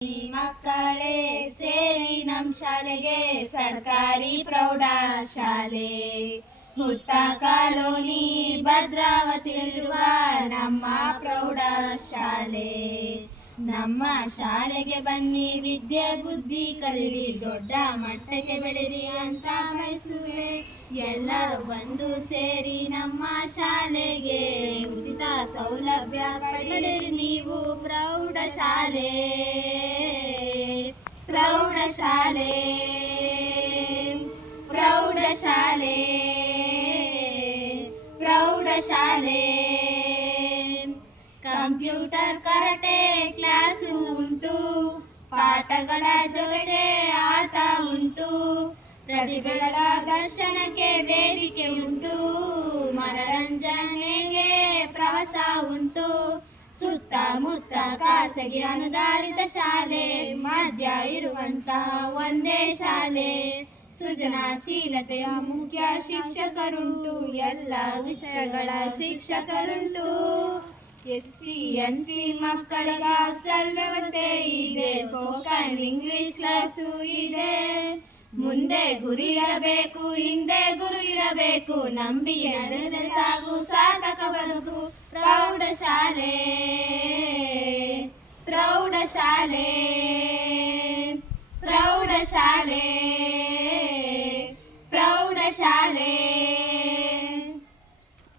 ಈ ಮಕ್ಕಳೇ ಸೇರಿ ನಮ್ಮ ಶಾಲೆಗೆ ಸರ್ಕಾರಿ ಪ್ರೌಢಶಾಲೆ ಹುತ್ತ ಕಾಲೋನಿ ಭದ್ರಾವತಿಯಲ್ಲಿರುವ ನಮ್ಮ ಪ್ರೌಢಶಾಲೆ. ನಮ್ಮ ಶಾಲೆಗೆ ಬನ್ನಿ, ವಿದ್ಯೆ ಬುದ್ಧಿ ಕಲಿರಿ, ದೊಡ್ಡ ಮಟ್ಟಕ್ಕೆ ಬೆಳೆರಿ ಅಂತ ಬಯಸುವೆ. ಎಲ್ಲರೂ ಬಂದು ಸೇರಿ ನಮ್ಮ ಶಾಲೆಗೆ ಉಚಿತ ಸೌಲಭ್ಯ ಪಡೆಯಿರಿ ನೀವು. ಪ್ರೌಢಶಾಲೆ ಪ್ರೌಢಶಾಲೆ ಪ್ರೌಢಶಾಲೆ ಪ್ರೌಢಶಾಲೆ. ಕಂಪ್ಯೂಟರ್ ಕರಾಟೆ ಕ್ಲಾಸ್ ಉಂಟು, ಪಾಠಗಳ ಜೊತೆ ಆಟ ಉಂಟು, ಪ್ರತಿಭೆಗಳ ದರ್ಶನಕ್ಕೆ ವೇದಿಕೆ ಉಂಟು, ಮನರಂಜನೆಗೆ ಪ್ರವಾಸ ಉಂಟು. ಸುತ್ತಮುತ್ತ ಖಾಸಗಿ ಅನುದಾನಿತ ಶಾಲೆ, ಮಧ್ಯ ಇರುವಂತಹ ಒಂದೇ ಶಾಲೆ. ಸೃಜನಶೀಲತೆಯ ಮುಖ್ಯ ಶಿಕ್ಷಕರುಂಟು, ಎಲ್ಲ ವಿಷಯಗಳ ಶಿಕ್ಷಕರುಂಟು. SC ST ಮಕ್ಕಳಿಗೆ ಹಾಸ್ಟೆಲ್ ವ್ಯವಸ್ಥೆ ಇದೆ, ಸ್ಪೋಕನ್ ಇಂಗ್ಲಿಷ್ ಕ್ಲಾಸು ಇದೆ. ಮುಂದೆ ಗುರಿ ಇರಬೇಕು, ಹಿಂದೆ ಗುರು ಇರಬೇಕು, ನಂಬಿ ನಡೆದರೆ ಸಾಗು ಸಾರ್ಥಕ ಬದುಕು. ಪ್ರೌಢಶಾಲೆ ಪ್ರೌಢಶಾಲೆ ಪ್ರೌಢಶಾಲೆ ಪ್ರೌಢಶಾಲೆ.